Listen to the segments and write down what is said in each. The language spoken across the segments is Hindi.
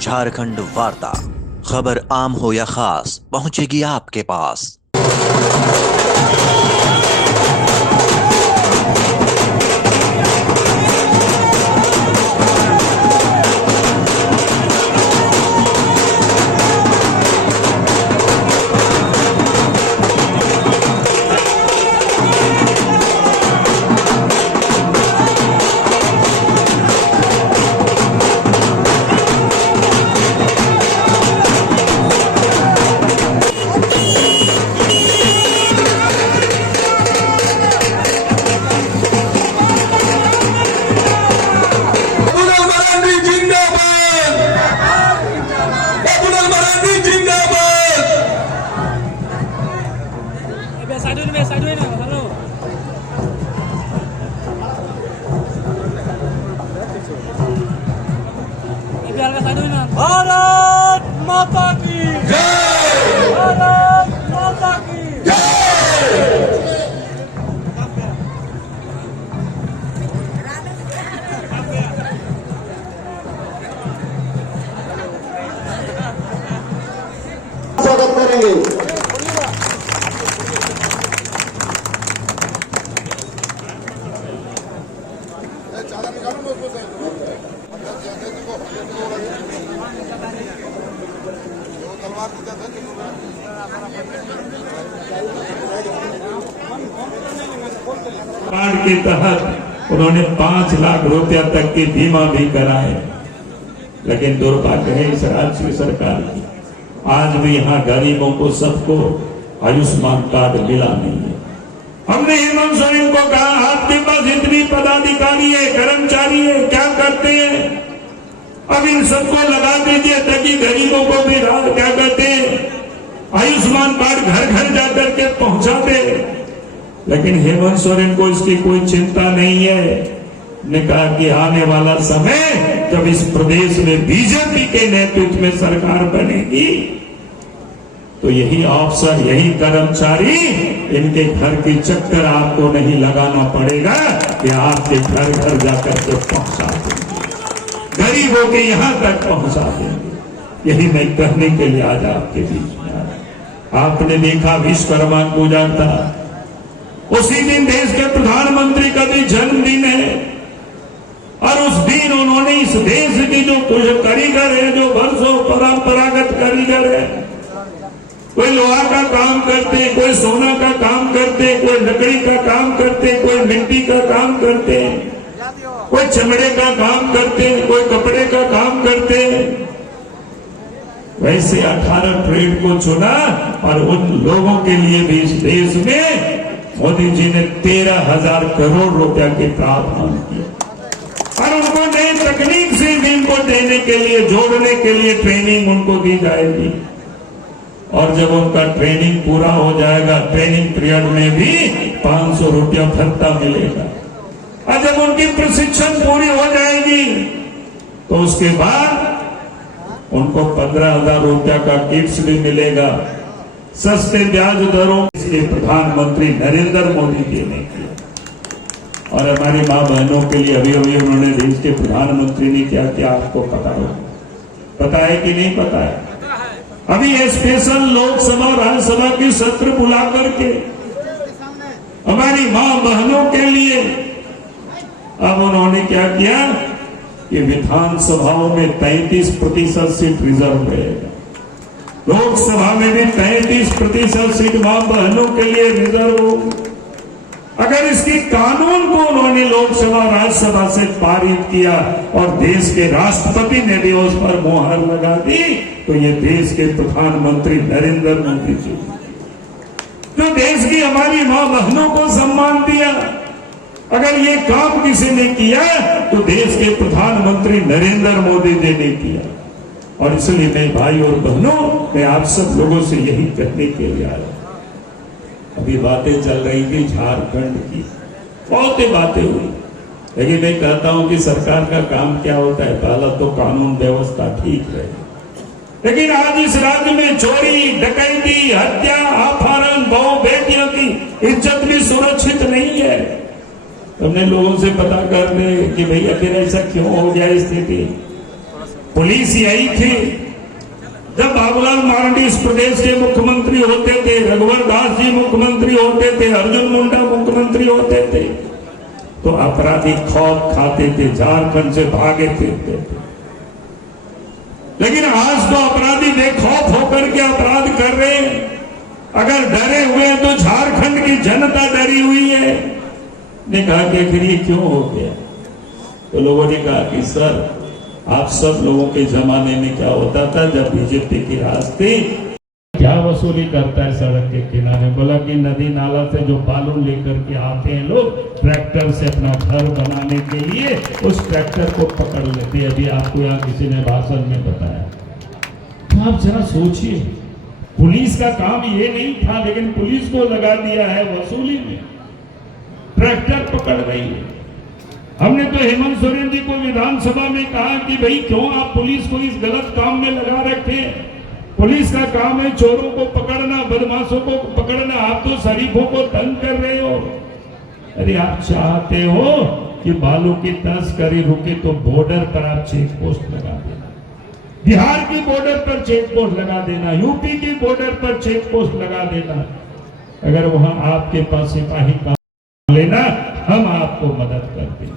झारखंड वार्ता, खबर आम हो या खास, पहुंचेगी आपके पास। भारत माता की जय। भारत माता की जय। स्वागत करेंगे। कार्ड के तहत उन्होंने 5 लाख रुपया तक की बीमा भी कराए, लेकिन दुर्भाग्य है इस राज्य सरकार की, आज भी यहाँ गरीबों को सबको आयुष्मान कार्ड मिला नहीं है। हमने हेमंत सोरेन को कहा, आपके पास इतनी पदाधिकारी है, कर्मचारी है, क्या करते हैं? अब इन सबको लगा दीजिए ताकि गरीबों को भी क्या कहते हैं, आयुष्मान कार्ड घर घर जाकर के पहुंचा दे। लेकिन हेमंत सोरेन को इसकी कोई चिंता नहीं है। ने कहा कि आने वाला समय जब इस प्रदेश में बीजेपी के नेतृत्व में सरकार बनेगी तो यही अफसर, यही कर्मचारी, इनके घर की चक्कर आपको नहीं लगाना पड़ेगा कि आपके घर घर जाकर के पहुंचा देंगे, गरीबों के यहां तक पहुंचा देंगे। यही मैं कहने के लिए आज आपके बीच में आया। आपने देखा विश्वकर्मा पूजा था, उसी दिन देश के प्रधानमंत्री का भी जन्मदिन है और उस दिन उन्होंने इस देश की जो कारीगर है, जो वर्षों परंपरागत कारीगर है, कोई लोहा का काम करते, कोई सोना का काम करते, कोई लकड़ी का काम करते, कोई मिट्टी का काम करते, कोई चमड़े का काम करते, कोई कपड़े का काम करते, वैसे 18 ट्रेड को चुना और उन लोगों के लिए भी इस देश में मोदी जी ने 13,000 करोड़ रुपया के प्रावधान किया और उनको नई तकनीक से भी इनको देने के लिए, जोड़ने के लिए ट्रेनिंग उनको दी जाएगी। और जब उनका ट्रेनिंग पूरा हो जाएगा, ट्रेनिंग पीरियड में भी 500 रुपया भत्ता मिलेगा। और जब उनकी प्रशिक्षण पूरी हो जाएगी तो उसके बाद उनको 15,000 रुपया का किट्स भी मिलेगा, सस्ते ब्याज दरों के प्रधानमंत्री नरेंद्र मोदी जी ने किया। और हमारी मां बहनों के लिए अभी अभी उन्होंने देश के प्रधानमंत्री ने क्या किया, आपको पता है कि नहीं पता है? अभी ये स्पेशल लोकसभा राज्यसभा की सत्र बुला करके हमारी मां बहनों के लिए अब उन्होंने क्या किया कि विधानसभाओं में 33% सीट रिजर्व रहेगा, लोकसभा में भी 33% सीट मां बहनों के लिए रिजर्व हो। अगर इसकी कानून को उन्होंने लोकसभा राज्यसभा से पारित किया और देश के राष्ट्रपति ने भी उस पर मोहर लगा दी तो ये देश के प्रधानमंत्री नरेंद्र मोदी जी, जो देश की हमारी मां बहनों को सम्मान दिया, अगर ये काम किसी ने किया तो देश के प्रधानमंत्री नरेंद्र मोदी जी ने किया। और इसलिए मैं भाई और बहनों, मैं आप सब लोगों से यही कहने के लिए आया। अभी बातें चल रही थी झारखंड की, बहुत ही बातें हुई, लेकिन मैं कहता हूं कि सरकार का काम क्या होता है, पहला तो कानून व्यवस्था ठीक रहे, लेकिन आज इस राज्य में चोरी, डकैती, हत्या, अपहरण, बहु बेटियों की इज्जत भी सुरक्षित नहीं है। हमने लोगों से पता कर ले कि भाई आखिर ऐसा क्यों हो गया स्थिति। पुलिस यही थी। जब बाबूलाल मारंडी इस प्रदेश के मुख्यमंत्री होते थे, रघुवर दास जी मुख्यमंत्री होते थे, अर्जुन मुंडा मुख्यमंत्री होते थे, तो अपराधी खौफ खाते थे, झारखंड से भागे फिरते थे। लेकिन आज तो अपराधी बेखौफ होकर के अपराध कर रहे हैं। अगर डरे हुए हैं तो झारखंड की जनता डरी हुई है। ने कहा कि आखिर ये क्यों हो गया? तो लोगों ने कहा कि सर, आप सब लोगों के जमाने में क्या होता था, जब बीजेपी की राज थी, क्या वसूली करता है सड़क के किनारे? बोला कि नदी नाला से जो बालू लेकर के आते हैं लोग ट्रैक्टर से अपना घर बनाने के लिए, उस ट्रैक्टर को पकड़ लेते हैं। अभी आपको यहाँ किसी ने भाषण में बताया। तो आप जरा सोचिए, पुलिस का काम ये नहीं था, लेकिन पुलिस को लगा दिया है वसूली में, ट्रैक्टर पकड़ रही है। हमने तो हेमंत सोरेन जी को विधानसभा में कहा कि भाई क्यों आप पुलिस को इस गलत काम में लगा रखे? पुलिस का काम है चोरों को पकड़ना, बदमाशों को पकड़ना, आप तो शरीफों को तंग कर रहे हो। अरे आप चाहते हो कि बालू की तस्करी रुके तो बॉर्डर पर आप चेक पोस्ट लगा देना, बिहार की बॉर्डर पर चेक पोस्ट लगा देना, यूपी की बॉर्डर पर चेक पोस्ट लगा देना। अगर वहां आपके पास सिपाही काम लेना, हम आपको मदद कर देंगे।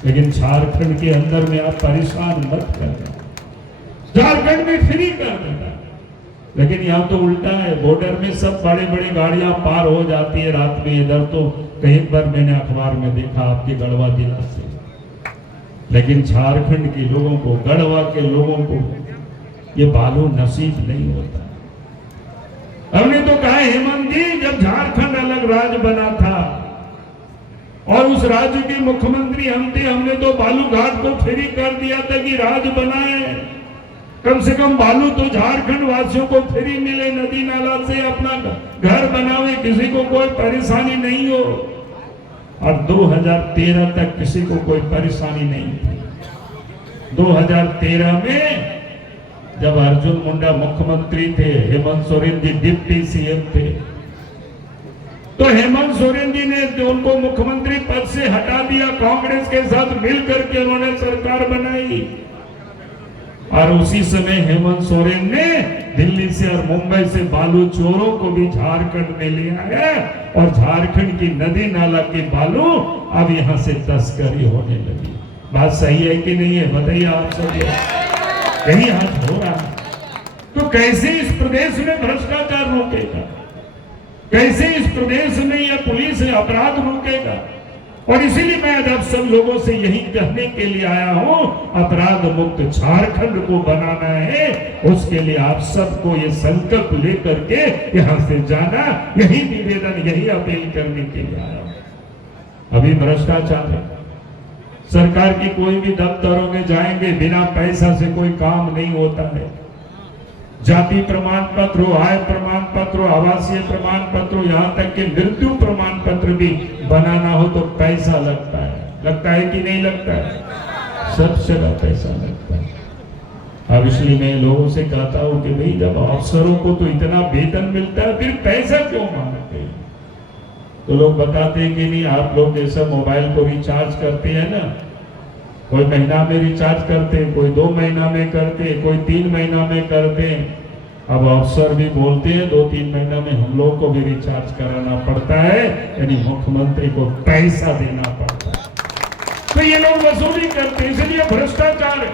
लेकिन झारखंड के अंदर में आप परेशान मत करना, झारखंड में फ्री कर देना। लेकिन यहाँ तो उल्टा है, बॉर्डर में सब बड़े बड़े गाड़ियां पार हो जाती है रात में। इधर तो कई बार मैंने अखबार में देखा आपके गढ़वा जिला से, लेकिन झारखंड के लोगों को, गढ़वा के लोगों को ये बालू नसीब नहीं होता। हमने तो कहा हेमंत जी, जब झारखंड अलग राज्य बना था और उस राज्य के मुख्यमंत्री हम थे, हमने तो बालू घाट को फ्री कर दिया था कि राज्य बनाए। कम से कम बालू तो झारखंड वासियों को फ्री मिले, नदी नाला से अपना घर बनावे, किसी को कोई परेशानी नहीं हो। और 2013 तक किसी को कोई परेशानी नहीं थी। 2013 में जब अर्जुन मुंडा मुख्यमंत्री थे, हेमंत सोरेन जी डिप्टी सीएम थे, तो हेमंत सोरेन जी ने उनको मुख्यमंत्री पद से हटा दिया। कांग्रेस के साथ मिलकर के उन्होंने सरकार बनाई। और उसी समय हेमंत सोरेन ने दिल्ली से और मुंबई से बालू चोरों को भी झारखंड में ले आया और झारखंड की नदी नाला के बालू अब यहां से तस्करी होने लगी। बात सही है कि नहीं है? बताइए आप सब। यही हाथ हो रहा है। तो कैसे इस प्रदेश में भ्रष्टाचार रोकेगा? कैसे इस प्रदेश में यह पुलिस अपराध रोकेगा? और इसीलिए मैं आज आप सब लोगों से यही कहने के लिए आया हूं, अपराध मुक्त झारखंड को बनाना है। उसके लिए आप सबको ये संकल्प लेकर के यहां से जाना, यही निवेदन, यही अपील करने के लिए आया हूं। अभी भ्रष्टाचार है, सरकार की कोई भी दफ्तरों में जाएंगे, बिना पैसा से कोई काम नहीं होता है। जाति प्रमाण पत्र, आय प्रमाण पत्र, आवासीय प्रमाण पत्र, यहाँ तक कि मृत्यु प्रमाण पत्र भी बनाना हो तो पैसा लगता है कि नहीं लगता है? सब जगह पैसा लगता है। अब इसलिए मैं लोगों से कहता हूं कि भाई, जब अफसरों को तो इतना वेतन मिलता है, फिर पैसा क्यों मांगते हैं? तो लोग बताते हैं कि नहीं, आप लोग जैसा मोबाइल को रिचार्ज करते हैं ना, कोई महीना में रिचार्ज करते, कोई 2 महीना में करते, कोई 3 महीना में करते। अब अफसर भी बोलते हैं 2-3 महीना में हम लोग को भी रिचार्ज कराना पड़ता है, यानी मुख्यमंत्री को पैसा देना पड़ता है। तो ये लोग वसूली करते हैं, इसलिए भ्रष्टाचार है।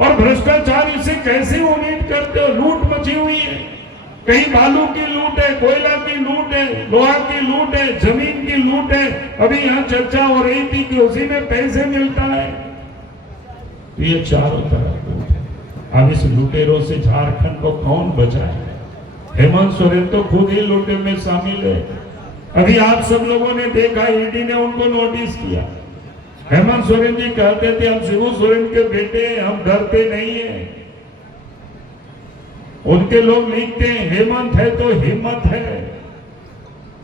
और भ्रष्टाचार इसे कैसे उम्मीद करते हो? लूट मची हुई है, कहीं बालू की लूट है, कोयला की लूट है, लोहा की लूट है, जमीन की लूट है। अभी यहाँ चर्चा हो रही थी कि उसी में पैसे मिलता है। तो ये चारों तरफ लूट है। अब इस लुटेरों से झारखंड को कौन बचाए? हेमंत सोरेन तो खुद ही लूटे में शामिल है। अभी आप सब लोगों ने देखा, ईडी ने उनको नोटिस किया। हेमंत सोरेन जी कहते थे हम शिबू सोरेन के बेटे हैं, हम डरते नहीं है। उनके लोग लिखते हैं हेमंत है तो हिम्मत है।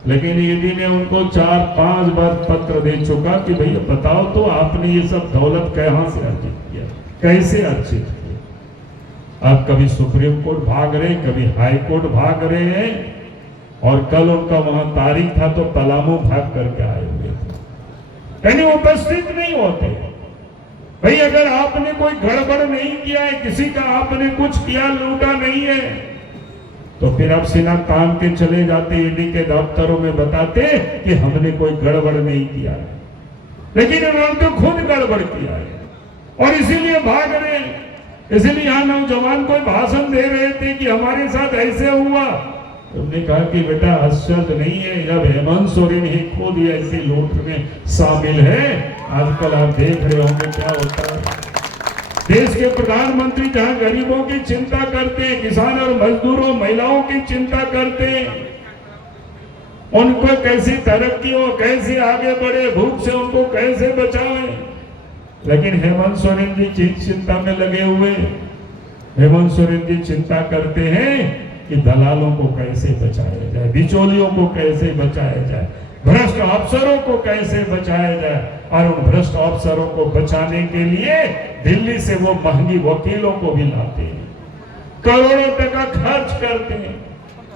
लेकिन ईडी ने उनको 4-5 बार पत्र दे चुका कि भैया बताओ तो आपने ये सब दौलत कहां से अर्जित किया, कैसे अर्जित किया? आप कभी सुप्रीम कोर्ट भाग रहे, कभी हाई कोर्ट भाग रहे हैं। और कल उनका वहां तारीख था तो पलामू भाग करके आए हुए थे, यानी उपस्थित नहीं होते। भाई अगर आपने कोई गड़बड़ नहीं किया है, किसी का आपने कुछ किया लूटा नहीं है, तो फिर आप सीना तान के चले जाते, ईडी के दफ्तरों में बताते कि हमने कोई गड़बड़ नहीं किया है। लेकिन उन्होंने तो खुद गड़बड़ किया है और इसीलिए भाग रहे हैं। इसीलिए यहाँ नौजवान कोई भाषण दे रहे थे कि हमारे साथ ऐसे हुआ। उन्होंने कहा कि बेटा आश्चर्य नहीं है, जब हेमंत सोरेन ही खुद ऐसी लूट में शामिल है। आजकल आप देख रहे होंगे क्या होता है। देश के प्रधानमंत्री जहां गरीबों की चिंता करते हैं, किसान और मजदूरों महिलाओं की चिंता करते हैं, उनको कैसी तरक्की हो, कैसे आगे बढ़े, भूख से उनको कैसे बचाएं, लेकिन हेमंत सोरेन जी चिंता में लगे हुए। हेमंत सोरेन जी चिंता करते हैं कि दलालों को कैसे बचाया जाए, बिचौलियों को कैसे बचाया जाए, भ्रष्ट अफसरों को कैसे बचाया जाए। और उन भ्रष्ट अफसरों को बचाने के लिए दिल्ली से वो महंगी वकीलों को भी लाते हैं, करोड़ों टका खर्च करते हैं।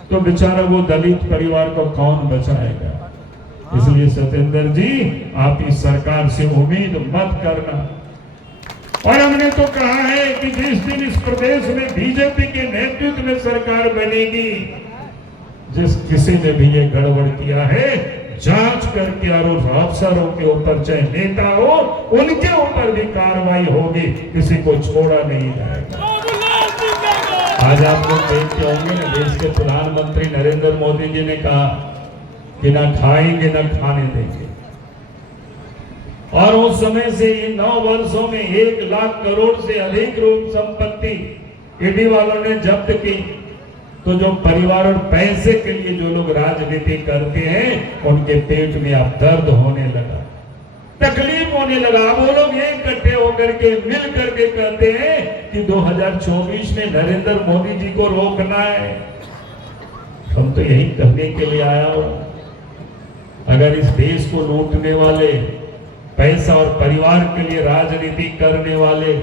तो बेचारा वो दलित परिवार को कौन बचाएगा। इसलिए सत्येंद्र जी, आप इस सरकार से उम्मीद मत करना। और हमने तो कहा है कि जिस दिन इस प्रदेश में बीजेपी के नेतृत्व में सरकार बनेगी, जिस किसी ने भी ये गड़बड़ किया है जांच करके और उस अफसरों के ऊपर, चाहे नेता हो, उनके ऊपर भी कार्रवाई होगी, किसी को छोड़ा नहीं जाएगा। आज आप लोग देखते होंगे ना, देश के प्रधानमंत्री नरेंद्र मोदी जी ने कहा कि ना खाएंगे ना खाने देंगे। और उस समय से इन 9 वर्षों में 1 लाख करोड़ से अधिक रूप संपत्ति ईडी वालों ने जब्त की। तो जो परिवार और पैसे के लिए जो लोग राजनीति करते हैं, उनके पेट में अब दर्द होने लगा, तकलीफ होने लगा। अब वो लोग इकट्ठे होकर के मिल करके कहते हैं कि 2024 में नरेंद्र मोदी जी को रोकना है। हम तो यही कहने के लिए आया हूं, अगर इस देश को लूटने वाले, पैसा और परिवार के लिए राजनीति करने वाले,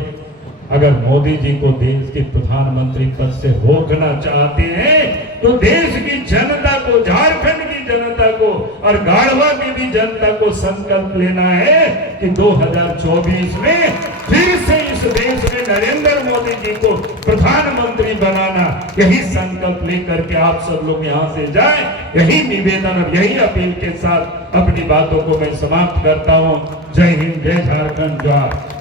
अगर मोदी जी को देश के प्रधानमंत्री पद से रोकना चाहते हैं, तो देश की जनता को, झारखंड की जनता को और गाढ़वा की भी जनता को संकल्प लेना है कि 2024 में फिर से इस देश में नरेंद्र मोदी जी को प्रधानमंत्री बनाना। यही संकल्प लेकर के आप सब लोग यहाँ से जाएं। यही निवेदन और यही अपील के साथ अपनी बातों को मैं समाप्त करता हूँ। जय हिंद, जय झारखंड, जय।